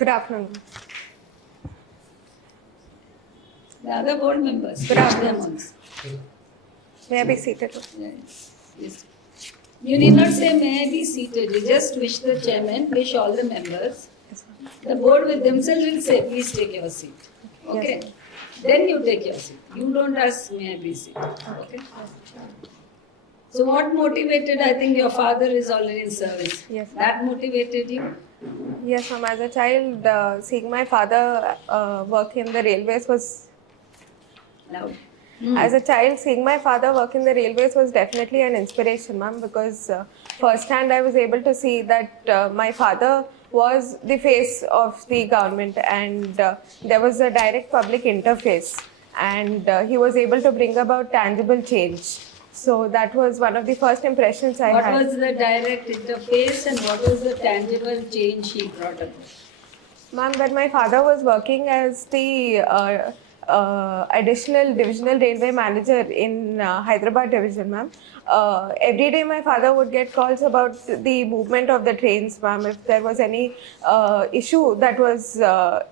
Good afternoon. The other board members. Good afternoon. May I be seated? Yes. You need not say may I be seated. You just wish the chairman, wish all the members. Yes, ma'am. The board with themselves will say, please take your seat. Okay? Yes, Then you take your seat. You don't ask, may I be seated. Okay? So what motivated? I think your father is already in service. Yes. That motivated you? Yes, ma'am. As a child, seeing my father work in the railways was... Loud. As a child, seeing my father work in the railways was definitely an inspiration, ma'am, because firsthand I was able to see that my father was the face of the government, and there was a direct public interface, and he was able to bring about tangible change. So that was one of the first impressions I had. What was the direct interface and what was the tangible change he brought about? Ma'am, when my father was working as the additional divisional railway manager in Hyderabad division, ma'am, every day my father would get calls about the movement of the trains, ma'am. If there was any issue that was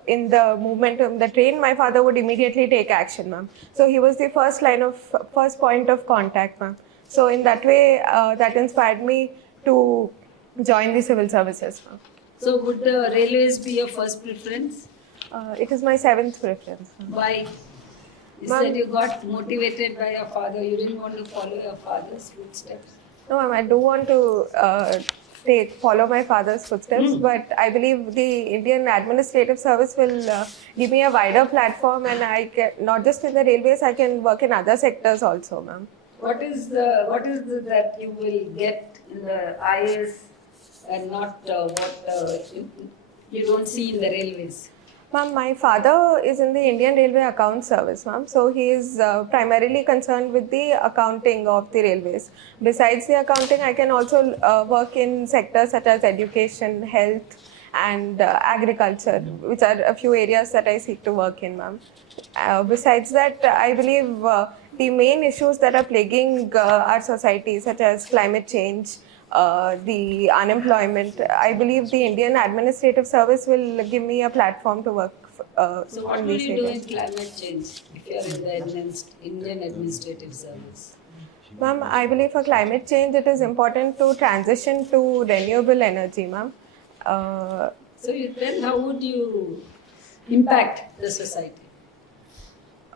in the movement of the train, my father would immediately take action, ma'am. So he was the first point of contact, ma'am. So in that way, that inspired me to join the civil services, ma'am. So would the railways be your first preference? It is my 7th preference, ma'am. Why? You Ma'am, said you got motivated by your father. You didn't want to follow your father's footsteps. No, ma'am, I do want to follow my father's footsteps, but I believe the Indian Administrative Service will give me a wider platform, and I can, not just in the railways, I can work in other sectors also, ma'am. What is the that you will get in the IAS and not what you don't see in the railways? Ma'am, my father is in the Indian Railway Account Service, ma'am. So he is primarily concerned with the accounting of the railways. Besides the accounting, I can also work in sectors such as education, health, and agriculture, which are a few areas that I seek to work in, ma'am. Besides that, I believe the main issues that are plaguing our society, such as climate change, the unemployment, I believe the Indian Administrative Service will give me a platform to work So what on will these you do areas. in climate change if you are in the Indian Administrative Service? Ma'am, I believe for climate change, it is important to transition to renewable energy, ma'am. So then how would you impact the society?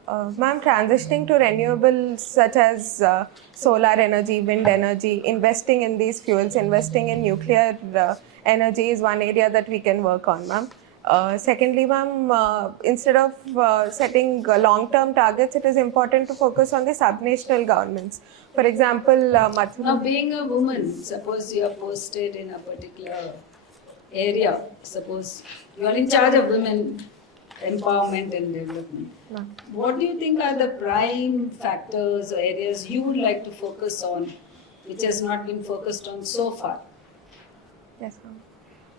Ma'am, transitioning to renewables such as solar energy, wind energy, investing in these fuels, investing in nuclear energy is one area that we can work on, ma'am. Secondly, ma'am, instead of setting long-term targets, it is important to focus on the subnational governments. For example, Now, being a woman, suppose you are posted in a particular area, suppose you are in charge of women empowerment and development. What do you think are the prime factors or areas you would like to focus on, which has not been focused on so far? Yes, ma'am.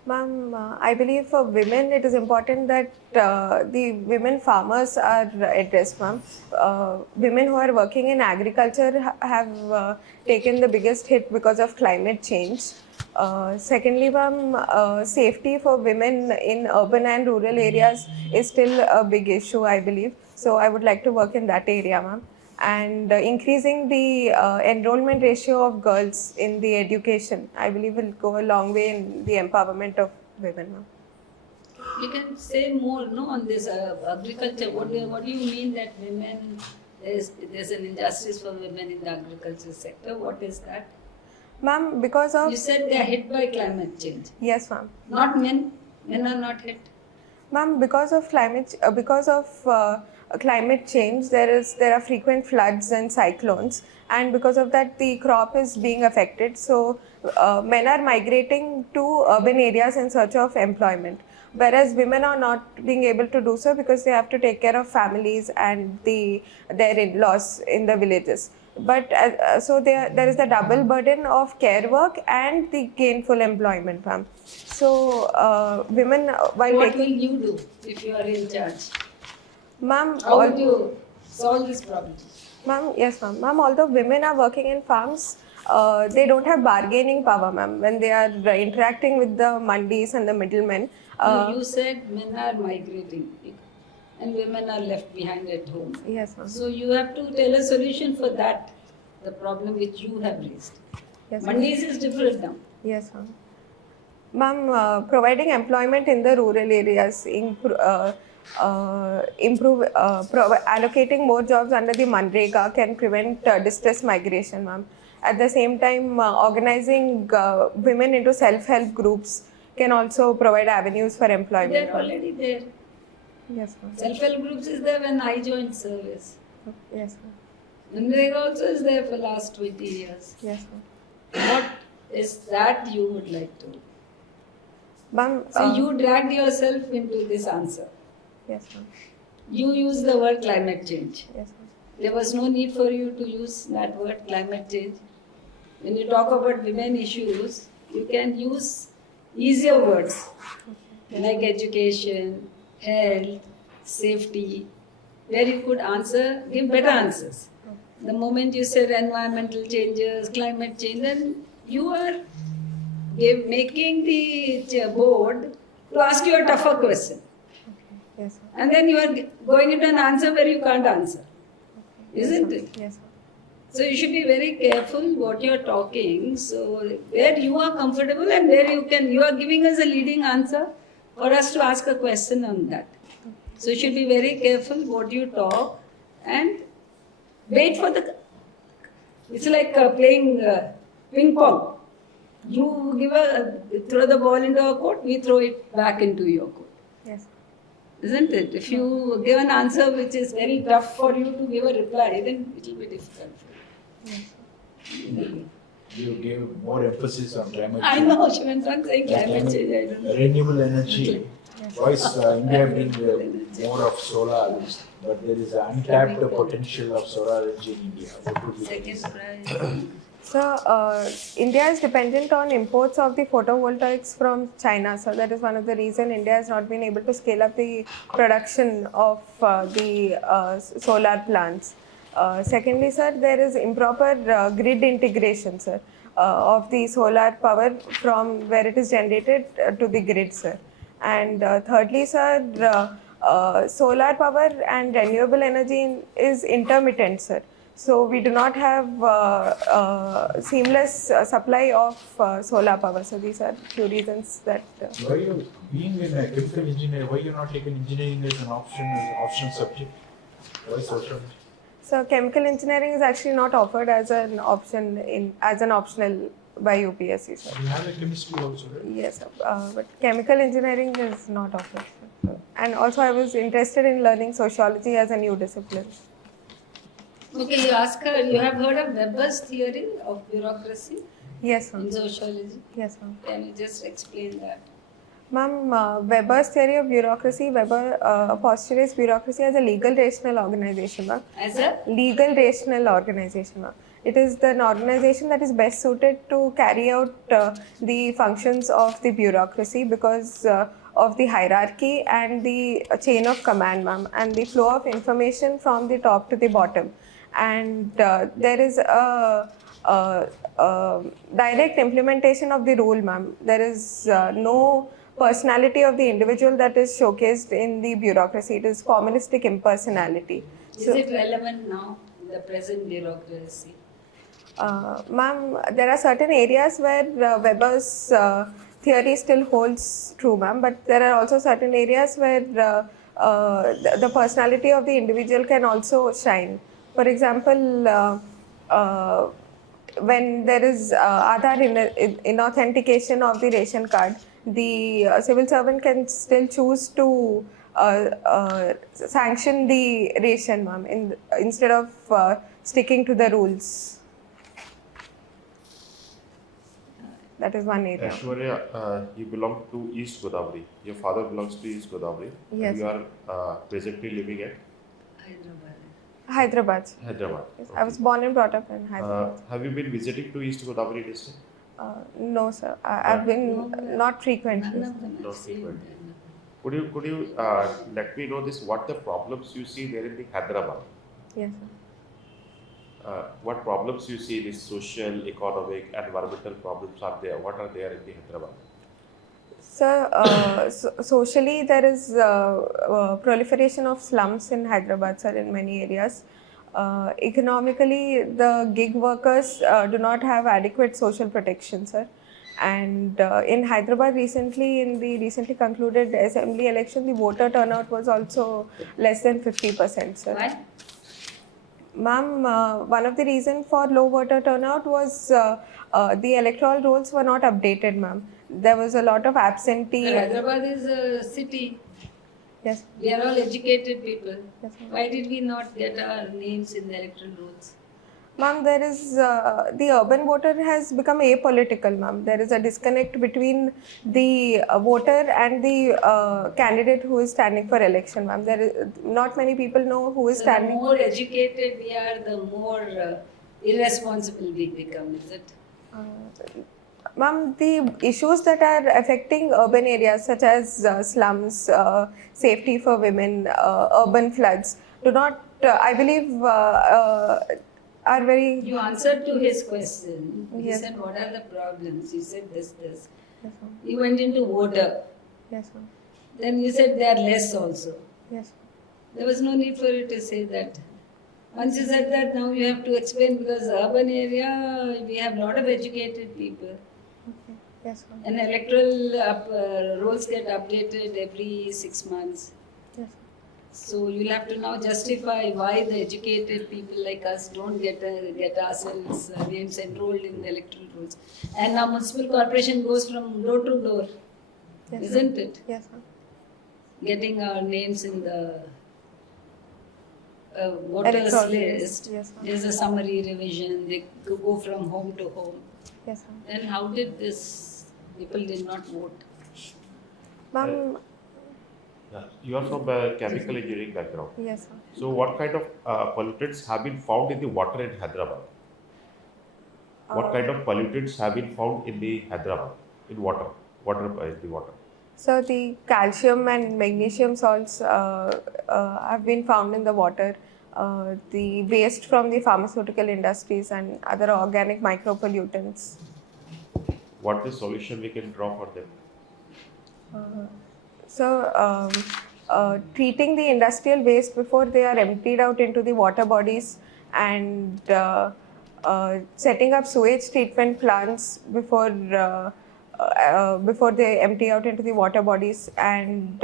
Ma'am, I believe for women it is important that the women farmers are addressed, ma'am. Women who are working in agriculture have taken the biggest hit because of climate change. Secondly, ma'am, safety for women in urban and rural areas is still a big issue, I believe. So I would like to work in that area, ma'am. And increasing the enrollment ratio of girls in the education, I believe will go a long way in the empowerment of women, ma'am. You can say more, no, on this agriculture. What do you mean that women, there's an injustice for women in the agriculture sector? What is that? Ma'am, because of... You said they are hit by climate change. Yes, ma'am. Not men. Men are not hit. Ma'am, because of climate change, there are frequent floods and cyclones, and because of that, the crop is being affected. So, men are migrating to urban areas in search of employment, whereas women are not being able to do so because they have to take care of families and their in-laws in the villages. But so there is the double burden of care work and the gainful employment, ma'am. So women, while what will you do if you are in charge? Ma'am, how would you solve this problem? Ma'am, yes, ma'am. Ma'am, although women are working in farms, they don't have bargaining power, ma'am. When they are interacting with the mandis and the middlemen. No, you said men are migrating and women are left behind at home. Yes, ma'am. So you have to tell a solution for that, the problem which you have raised. Yes, ma'am. Mandis is different now. Yes, ma'am. Ma'am, providing employment in the rural areas, allocating more jobs under the Manrega can prevent distress migration, ma'am. At the same time, organizing women into self-help groups can also provide avenues for employment. They're already there. Yes, ma'am. Self-help groups is there when I joined service. Yes, ma'am. Manrega also is there for last 20 years. Yes, ma'am. What is that you would like to? Ma'am, So you dragged yourself into this answer. yes, ma'am. You use the word climate change. Yes, ma'am. There was no need for you to use that word climate change. When you talk about women issues, you can use easier words like education, health, safety, where you could give better answers. The moment you said environmental changes, climate change, then you are making the board to ask you a tougher question. Yes, sir. And then you are going into an answer where you can't answer. Isn't it? Yes, sir. So you should be very careful what you are talking. So where you are comfortable and where you are giving us a leading answer for us to ask a question on that. So you should be very careful what you talk and wait for it's like playing ping pong. You throw the ball into a court, we throw it back into your court. Yes. Isn't it? If you give an answer which is very tough for you to give a reply, then it will be difficult for you. Yes. You gave more emphasis on climate change. I know, she went on saying climate change, I don't know. Renewable energy. Why is India being more of solar, but there is an untapped potential of solar energy in India? What would be the Second reason? prize. So, India is dependent on imports of the photovoltaics from China. So, that is one of the reasons India has not been able to scale up the production of the solar plants. Secondly, sir, there is improper grid integration, sir, of the solar power from where it is generated to the grid, sir. And thirdly, sir, solar power and renewable energy is intermittent, sir. So we do not have seamless supply of solar power. So these are few reasons that. Why you being in a chemical engineer? Why you not taking engineering as an optional subject? Why social? So chemical engineering is actually not offered as an optional by UPSC, sir. You have a chemistry also, right? Yes, sir. But chemical engineering is not offered, sir. And also I was interested in learning sociology as a new discipline. Okay, you ask her, you have heard of Weber's theory of bureaucracy Yes, ma'am. in sociology? Yes, ma'am. Can you just explain that? Ma'am, Weber's theory of bureaucracy, Weber postulates bureaucracy as a legal rational organization, ma'am. As a? Legal rational organization, ma'am. It is an organization that is best suited to carry out the functions of the bureaucracy because of the hierarchy and the chain of command, ma'am, and the flow of information from the top to the bottom. And there is a direct implementation of the rule, ma'am. There is no personality of the individual that is showcased in the bureaucracy. It is communistic impersonality. Is it relevant now in the present bureaucracy? Ma'am, there are certain areas where Weber's theory still holds true, ma'am, but there are also certain areas where the personality of the individual can also shine. For example, when there is Aadhaar inauthentication of the ration card, the civil servant can still choose to sanction the ration, ma'am, instead of sticking to the rules. That is one area. Aishwarya, you belong to East Godavari. Your father belongs to East Godavari. Yes. You are presently living at Hyderabad. Hyderabad. Yes, Okay. I was born and brought up in Hyderabad. Have you been visiting to East Godavari district? No, sir. I've been not frequently. None of them Not have seen frequently. them. Could you let me know what the problems you see there in the Hyderabad? Yes, What problems you see, these social, economic, environmental problems are there? What are there in the Hyderabad? Sir, socially there is proliferation of slums in Hyderabad, sir, in many areas. Economically, the gig workers do not have adequate social protection, sir. And in Hyderabad recently, in the recently concluded assembly election, the voter turnout was also less than 50%, sir. Why? Ma'am, one of the reasons for low voter turnout was the electoral rolls were not updated, ma'am. There was a lot of absentee. Hyderabad is a city. Yes. We are all educated people. Yes, ma'am. Why did we not get our names in the electoral rolls? Ma'am, there is the urban voter has become apolitical, ma'am. There is a disconnect between the voter and the candidate who is standing for election, ma'am. There is not many people know who is So standing. the more educated we are, the more irresponsible we become, is it? Ma'am, the issues that are affecting urban areas such as slums, safety for women, urban floods do not, I believe, are very. You answered to his question. He Yes. said, what are the problems? You said this. Yes, ma'am. You went into water. Yes, ma'am. Then you said they are less also. Yes. There was no need for you to say that. Once you said that, now you have to explain, because urban area, we have a lot of educated people. Okay. Yes, ma'am. And electoral rolls get updated every 6 months. Yes. So you'll have to now justify why the educated people like us don't get ourselves names enrolled in the electoral rolls. And now municipal corporation goes from door to door, Yes, isn't it? Yes, ma'am. Getting our names in the voters Electoral list. yes, ma'am. There's a summary revision. They go from home to home. Yes, ma'am. Then how did this people did not vote? Ma'am, You are from a chemical engineering background. yes, ma'am. So what kind of pollutants have been found in the water in Hyderabad? What kind of pollutants have been found in the Hyderabad, in water? The water. So the calcium and magnesium salts have been found in the water. The waste from the pharmaceutical industries and other organic micropollutants. What the solution we can draw for them? Treating the industrial waste before they are emptied out into the water bodies, and setting up sewage treatment plants before they empty out into the water bodies, and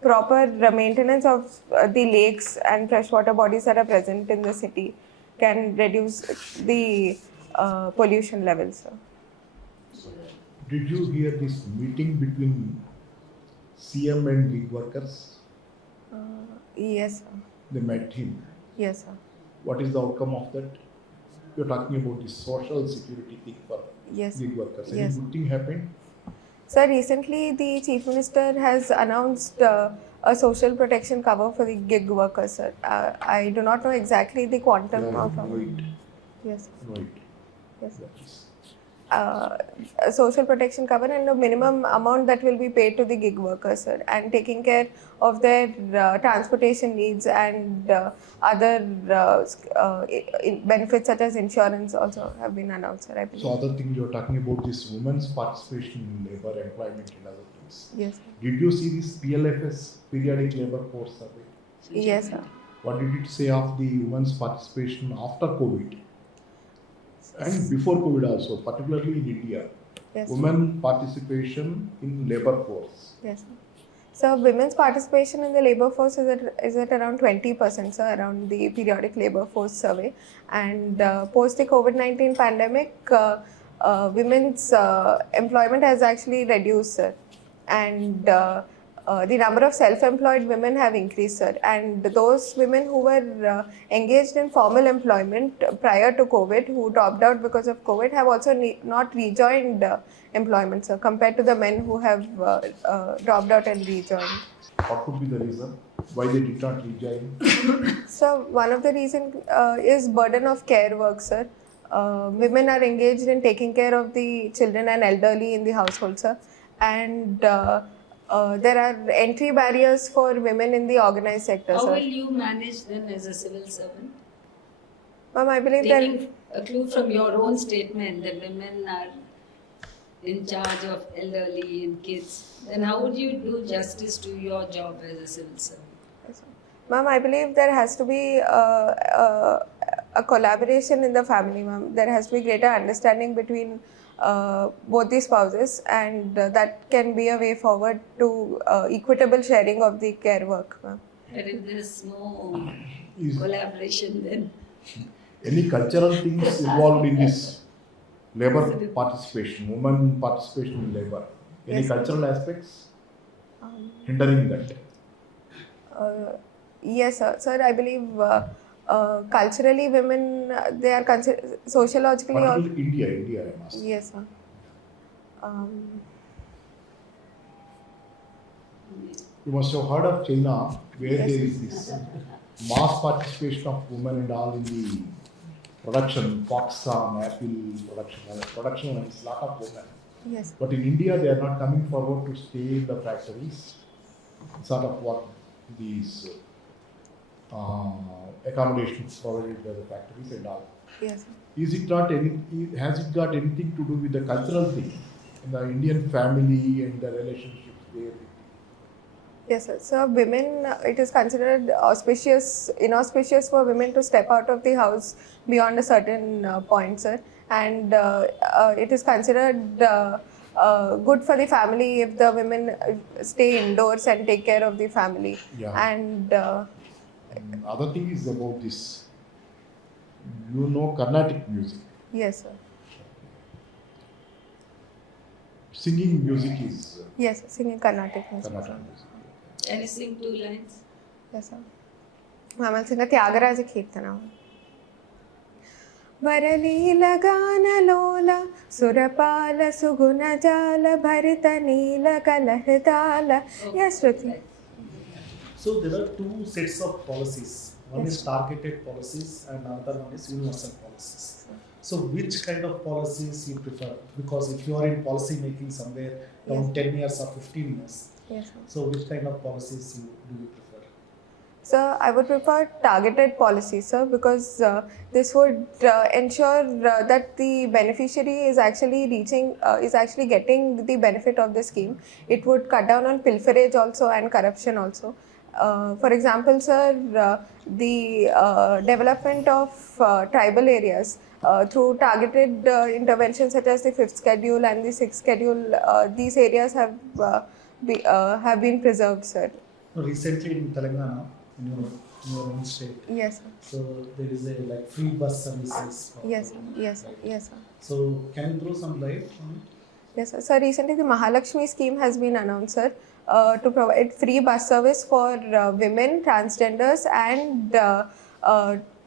proper maintenance of the lakes and freshwater bodies that are present in the city can reduce the pollution levels. Did you hear this meeting between CM and gig workers? Yes, sir. They met him. Yes, sir. What is the outcome of that? You're talking about the social security thing for Yes. gig workers. Any Yes. good thing happened? Sir, recently the Chief Minister has announced a social protection cover for the gig workers, sir. I do not know exactly the quantum of Right. Yes, Right. yes. That is. A social protection cover and a minimum amount that will be paid to the gig workers, sir, and taking care of their transportation needs and other benefits such as insurance also have been announced, sir, I believe. So other thing you're talking about this women's participation in labor, employment and other things. Yes, sir. Did you see this PLFS, periodic labor force survey? Yes, sir. What did it say of the women's participation after COVID? And before COVID also, particularly in India, Yes, sir. women participation in labor force. Yes, sir. So women's participation in the labor force is at around 20%, sir, around the periodic labor force survey. And post the COVID-19 pandemic, women's employment has actually reduced, sir. And the number of self-employed women have increased, sir. And those women who were engaged in formal employment prior to COVID, who dropped out because of COVID, have also not rejoined employment, sir, compared to the men who have dropped out and rejoined. What could be the reason why they did not rejoin? So one of the reasons is burden of care work, sir. Women are engaged in taking care of the children and elderly in the household, sir. And there are entry barriers for women in the organized sector, How sir. will you manage then as a civil servant? Ma'am, I believe that Taking a clue from your own statement that women are in charge of elderly and kids, then how would you do justice to your job as a civil servant? Ma'am, I believe there has to be a collaboration in the family, ma'am. There has to be greater understanding between both the spouses, and that can be a way forward to equitable sharing of the care work, ma'am. But if there is no Is collaboration, then any cultural things involved in this labor participation, women participation in labor? Any Yes. cultural aspects hindering that? Yes, sir. Sir, I believe culturally women, they are considered sociologically. Particularly India, I must. Yes, sir. You must have heard of China, where Yes. there is this mass participation of women and all in the production, Foxconn, Apple production and a lot of women. Yes. But in India, they are not coming forward to stay in the factories, sort of what these accommodations provided by the factories and all. Yes, sir. Has it got anything to do with the cultural thing in the Indian family and the relationships there? Yes, sir. So, women, it is considered inauspicious for women to step out of the house beyond a certain point, sir. And it is considered good for the family if the women stay indoors and take care of the family. Yeah. And Other thing is about this. You know Carnatic music. yes, sir. Singing music is Yes, sir. Singing Carnatic music. Carnatic music. can you sing 2 lines? Yes, sir. I'll sing a Tyagaraja Keerthana. వరలీలగానలోల సురపాల సుగుణజాల భరిత Neela కలహృతాల యశ్రుతి. So there are 2 sets of policies. One is targeted policies and another one is universal policies. So which kind of policies you prefer? Because if you are in policy making somewhere around 10 years or 15 years, Yes, sir. so which kind of policies do you prefer? Sir, I would prefer targeted policies, sir, because this would ensure that the beneficiary is actually getting the benefit of the scheme. It would cut down on pilferage also and corruption also. For example, sir, the development of tribal areas through targeted interventions such as the 5th schedule and the 6th schedule, these areas have been preserved, sir. Recently in Telangana, in your own state, Yes, sir. so there is a like free bus services. Yes, sir. Yes, sir. Yes, sir. So can you throw some light on it? Yes, sir. So recently the Mahalakshmi scheme has been announced, sir, to provide free bus service for women, transgenders, and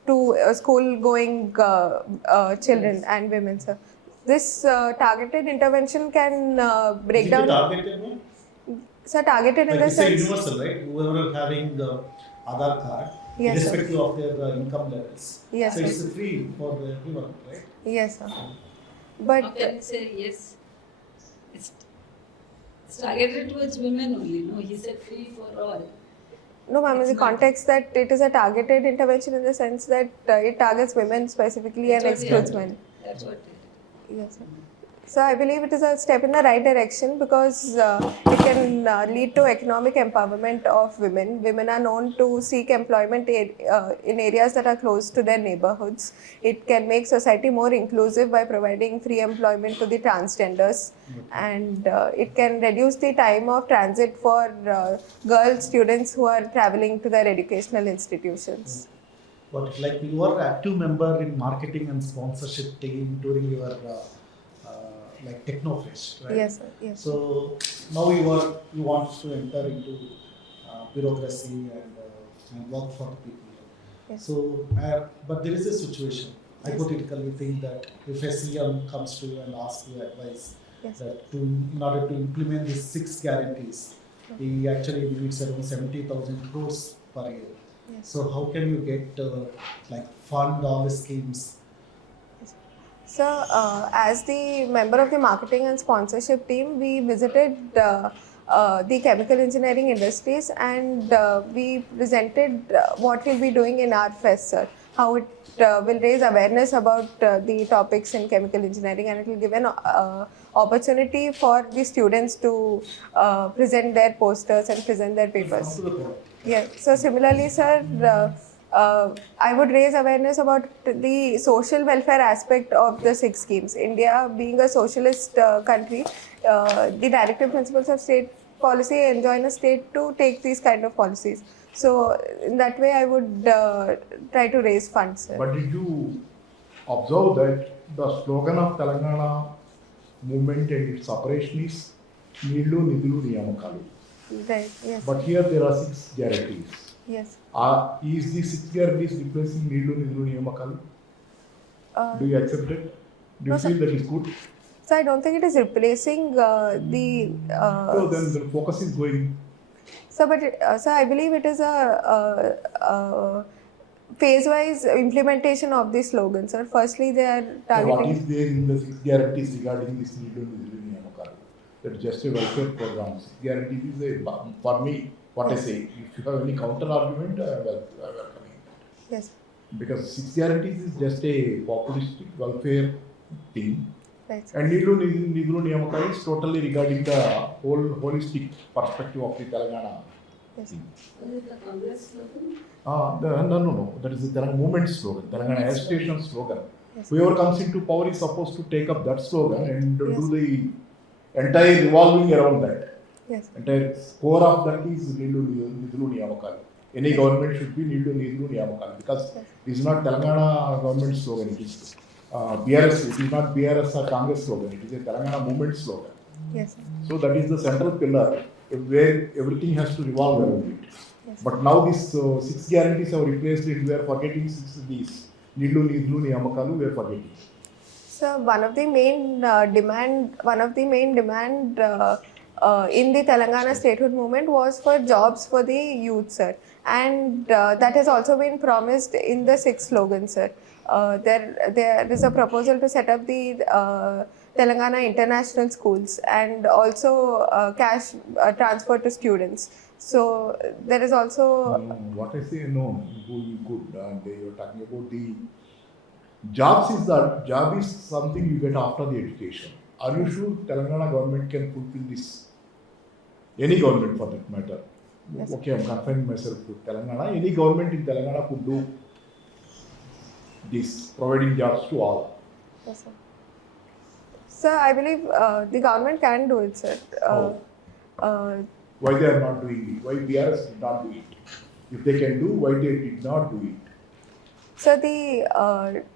to school-going children and women, sir. This targeted intervention can break Is it down. a targeted one? Sir, targeted in Like the it's a sense. universal, right? Whoever having the Aadhaar card, Yes, sir. irrespective of their income levels. Yes, so sir. it's free for everyone, right? Yes, sir. How But can you say yes? It's targeted towards women only, no? He said free for all. no, ma'am, in It's the not- context that it is a targeted intervention in the sense that it targets women specifically and That's what we excludes are men. doing. That's what it is. Yes, sir. So I believe it is a step in the right direction because it can lead to economic empowerment of women. Women are known to seek employment in areas that are close to their neighborhoods. It can make society more inclusive by providing free employment to the transgenders, and it can reduce the time of transit for girl students who are traveling to their educational institutions. But like you are active member in marketing and sponsorship team during your like Technofest, right? Yes, sir. Yes. So now you want to enter into bureaucracy and work for the people. Yes. So, but there is a situation. Hypothetically, think that if a CM comes to you and asks you advice Yes. that in order to implement these 6 guarantees, he actually needs around 70,000 crores per year. Yes. So how can you get like fund all the schemes? So, as the member of the marketing and sponsorship team, we visited the chemical engineering industries, and we presented what we'll be doing in our fest, sir. How it will raise awareness about the topics in chemical engineering, and it will give an opportunity for the students to present their posters and present their papers. Yeah. So similarly, sir, I would raise awareness about the social welfare aspect of the 6 schemes. India being a socialist country, the directive principles of state policy enjoin a state to take these kind of policies. So in that way, I would try to raise funds, sir. But did you observe that the slogan of Telangana movement and its operation is Neelu Nidulu Niyamakalu? Right, yes. But here there are 6 guarantees. Yes. Is the 6 guarantees replacing Neelu Nidulu Niyamakalu? Do you accept it? Do you no, feel sir. that is good? So I don't think it is replacing the. So then the focus is going. So, but so I believe it is a phase-wise implementation of the slogan, sir. Firstly, they are targeting. What is there in the 6 guarantees regarding this Neelu Nidulu Niyamakalu? That's just a welfare program. 6 guarantees is for me, what I say. If you have any counter argument, I welcome it. Yes. Because 6 guarantees is just a populistic welfare thing. Right. And Neelu Nidulu Niyamakalu is totally regarding the whole holistic perspective of the Telangana. Yes. Is it the Congress slogan? No. That is the Telangana movement slogan, Telangana agitation slogan. Yes. Whoever comes into power is supposed to take up that slogan and Yes. do the entire revolving around that. Yes. Entire core of that is Neelu Nidulu Niyamakalu. Any government should be Neelu Nidulu Niyamakalu, because it is not Telangana government slogan. It is BRS. It is not BRS or Congress slogan. It is a Telangana movement slogan. Yes. So that is the central pillar where everything has to revolve around it. Yes. But now these 6 guarantees have replaced it. We are forgetting 6 of these. Neelu Niyamakalu, we are forgetting. So one of the main demand in the Telangana statehood movement was for jobs for the youth, sir, and that has also been promised in the 6th slogan, sir. There is a proposal to set up the Telangana international schools and also cash transfer to students. So there is also. What I say, no, good. They are talking about the jobs. Job is something you get after the education. Are you sure Telangana government can fulfill this? Any government for that matter. Yes. Okay, I'm confining myself to Telangana. Any government in Telangana could do this, providing jobs to all. Yes, sir. Sir, I believe the government can do it, sir. Why they are not doing it? Why BRS did not do it? If they can do, why they did not do it? So the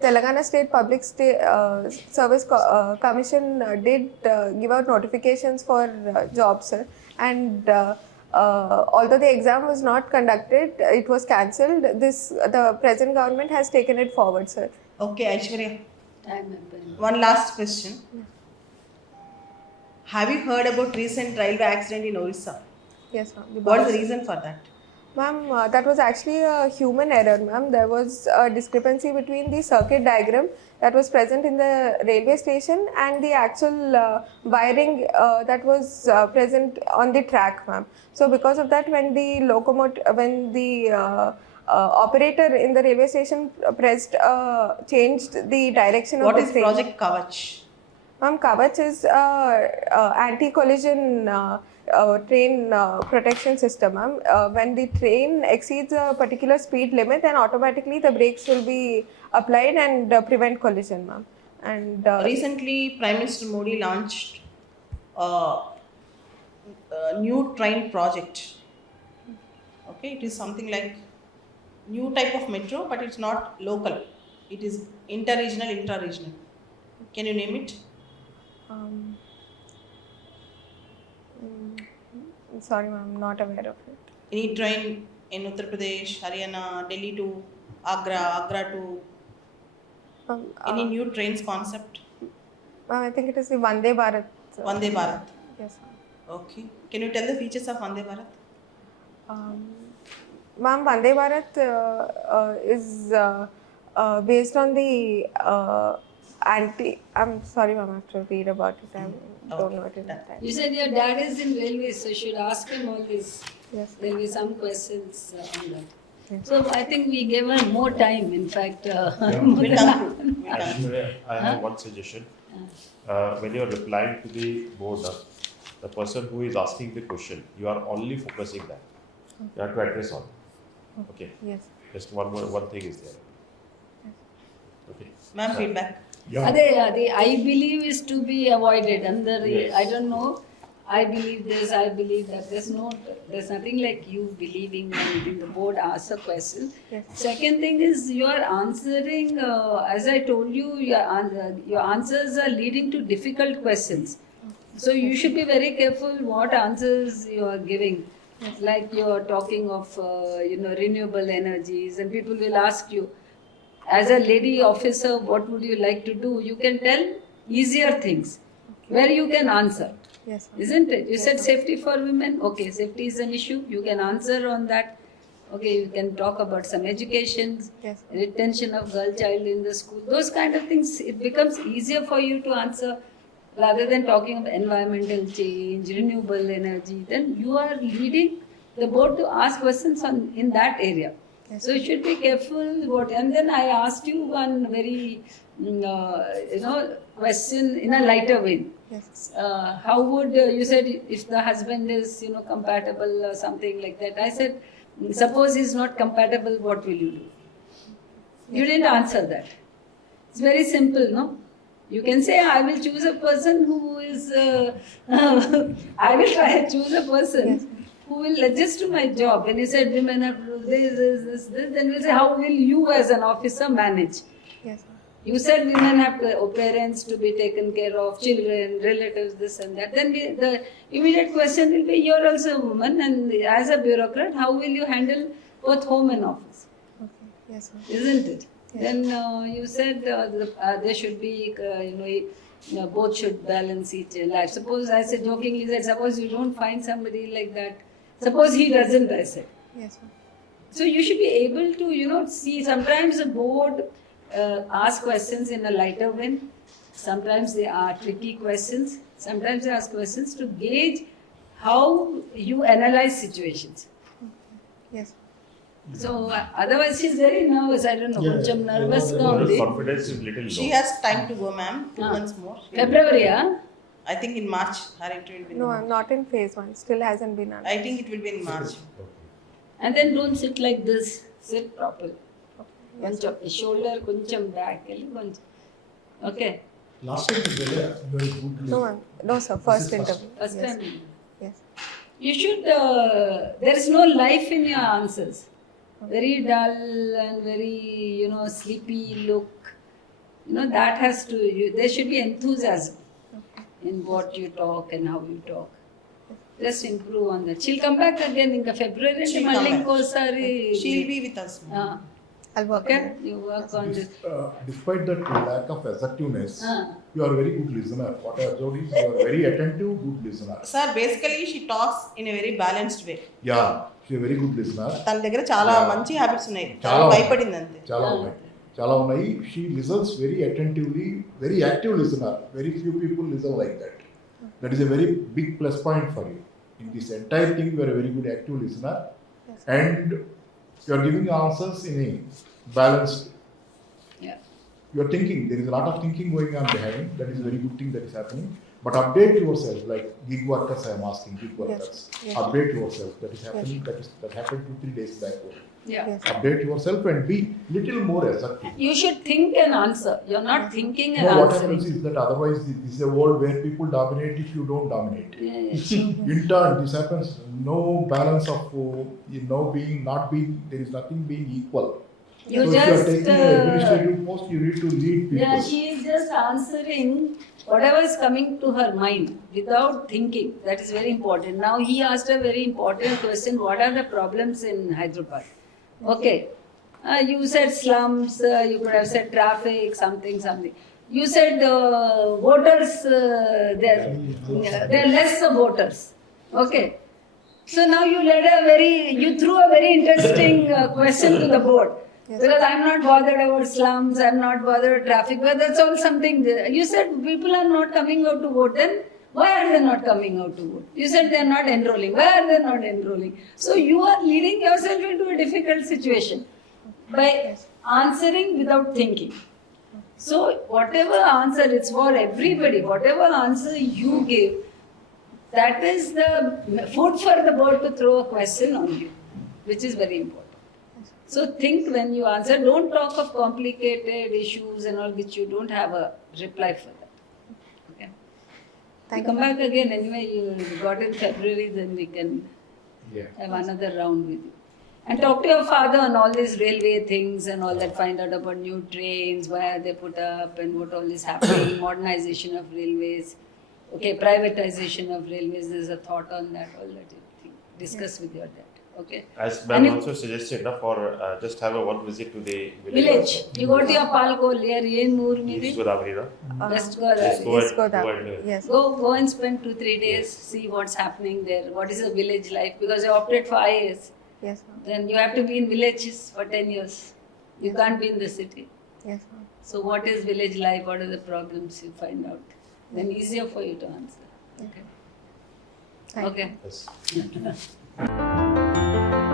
Telangana State Public Service Commission did give out notifications for jobs, sir. And although the exam was not conducted, it was cancelled. The present government has taken it forward, sir. Okay, Aishwarya. Time happened. One last question. Have you heard about recent railway accident in Orissa? Yes, ma'am. What is the reason for that? Ma'am, that was actually a human error, ma'am. There was a discrepancy between the circuit diagram that was present in the railway station and the actual wiring that was present on the track, ma'am. So because of that, when the operator in the railway station changed the direction What of the is train. Project Kavach? Ma'am, Kavach is anti-collision train protection system, ma'am. When the train exceeds a particular speed limit, then automatically the brakes will be applied and prevent collision, ma'am. And Recently, Prime Minister Modi launched a new train project. Okay, it is something like new type of metro, but it's not local. It is inter-regional, intra-regional. Can you name it? Sorry, ma'am, I'm not aware of it. Any train in Uttar Pradesh, Haryana, Delhi to Agra, Agra to any new trains concept? Ma'am, I think it is the Vande Bharat. Vande Bharat. Yes, ma'am. Okay. Can you tell the features of Vande Bharat? Ma'am, Vande Bharat is based on the I'm sorry, ma'am, I have to read about it. I don't know it in that time. You said your dad is in railways, so you should ask him all this. Yes. There will be some questions on that. Yes. So I think we gave her more time, in fact. We'll come through. Aishwarya, I have one suggestion. When you are replying to the board, the person who is asking the question, you are only focusing that. You have to address all. Okay. Yes. Just one thing is there. Okay. Ma'am, feedback. Yeah. the I believe is to be avoided. And Yes. I don't know. I believe this, I believe that. There's nothing like you believing anything. The board asks a question. Yes. Second thing is you are answering, as I told you, your answers are leading to difficult questions. So you should be very careful what answers you are giving. Like you are talking of, renewable energies, and people will ask you, as a lady officer, what would you like to do? You can tell easier things where you can answer. Yes, ma'am. Isn't it? You said safety for women. Okay, safety is an issue. You can answer on that. Okay, you can talk about some education, Yes. retention of girl child in the school. Those kind of things, it becomes easier for you to answer rather than talking about environmental change, renewable energy. Then you are leading the board to ask questions in that area. Yes. So you should be careful what. And then I asked you one very, question in a lighter vein. Yes. How would you said if the husband is compatible or something like that? I said, suppose he's not compatible, what will you do? You didn't answer that. It's very simple, no? You can say, I will choose a person who is. I will try to choose a person Yes. who will adjust to my job. When you said women have to do this, then we say, how will you as an officer manage? Yes, ma'am. You said women have parents to be taken care of, children, relatives, this and that. Then the immediate question will be, you're also a woman, and as a bureaucrat, how will you handle both home and office? Okay. Yes, ma'am. Isn't it? Yes. Then you said there should be, both should balance each life. Suppose I said jokingly said, suppose you don't find somebody like that. Suppose he doesn't, I said. Yes, ma'am. So you should be able to, see. Sometimes the board ask questions in a lighter vein. Sometimes they are tricky questions. Sometimes they ask questions to gauge how you analyze situations. Yes. So otherwise she's very nervous. I don't know. Yeah, Koncham yeah. nervous ga Your undi. confidence is little low. She has time to go, ma'am. 2 months more. February, huh? I think in March, her interview will be. No, I'm not in phase 1. Still hasn't been announced. I think it will be in March. And then don't sit like this. Sit properly. Yes. Koncham shoulder, koncham back. Okay. Last time you were very good. No, ma'am. No, sir. First This is interview. First Yes. time. Yes. You should, there is no life in your answers. Very dull and very, sleepy look. That has to, there should be enthusiasm in what you talk and how you talk. Just improve on that. She'll come back again in February. She'll and come mali back. inkosari- She'll be with us. ma'am. I'll work on Okay, it. you work on this. Despite that lack of assertiveness, Ah. you are a very good listener. What I observed is you are very attentive, good listener. Sir, basically she talks in a very balanced way. Yeah, she is a very good listener. తన దగ్గర చాలా మంచి habits ఉన్నాయి. చాలా చాలా ఉన్నాయి. భయపడింది అంతే. చాలా ఉన్నాయి. చాలా ఉన్నాయి. She listens very attentively, very active listener. Very few people listen like that. That is a very big plus point for you. In this entire thing, you are a very good active listener. Yes. And you are giving answers in a balanced. Yeah. You are thinking, there is a lot of thinking going on behind. That is a very good thing that is happening. But update yourself, like gig workers I am asking, gig workers. Yes. Update yourself. That is happening, that happened 2-3 days back. Yeah. Yes. Update yourself and be little more assertive. You should think and answer. You're not thinking and No, what answering. happens is that otherwise this is a world where people dominate if you don't dominate. Yeah. In turn, this happens, no balance of, not being, there is nothing being equal. You so if you are just, taking an administrative post, you need to lead people. Yeah, she is just answering whatever is coming to her mind without thinking. That is very important. Now he asked a very important question. What are the problems in Hyderabad? Okay. You said slums, you could have said traffic, something. You said voters, there are less voters. Okay. So now you threw a very interesting question to the board. Yes. Because I'm not bothered about slums, I'm not bothered about traffic, but that's all something. You said people are not coming out to vote, then why are they not coming out to vote? You said they are not enrolling. Why are they not enrolling? So you are leading yourself into a difficult situation by answering without thinking. So whatever answer, it's for everybody, whatever answer you give, that is the food for the bird to throw a question on you, which is very important. So think when you answer, don't talk of complicated issues and all which you don't have a reply for that. Okay? Thank Come you. back again, anyway you got in February, then we can have another round with you. And talk to your father on all these railway things and all that, find out about new trains, why are they put up and what all is happening, modernization of railways, okay, privatization of railways, there's a thought on that, all that you think. Discuss with your dad, okay? As And ma'am if- also suggested for just have a one visit to the Village. You go to your Palko, near Yenur, East maybe? Godavari, no? West Just Godavari. go Yes, and, go go and Yes. Go and spend 2-3 days, see what's happening there, what is the village life, because you opted for IAS. Yes, ma'am. Then you have to be in villages for 10 years. You can't be in the city. Yes, ma'am. So what is village life? What are the problems you find out? Then easier for you to answer. Okay. Thank you. Okay. yes.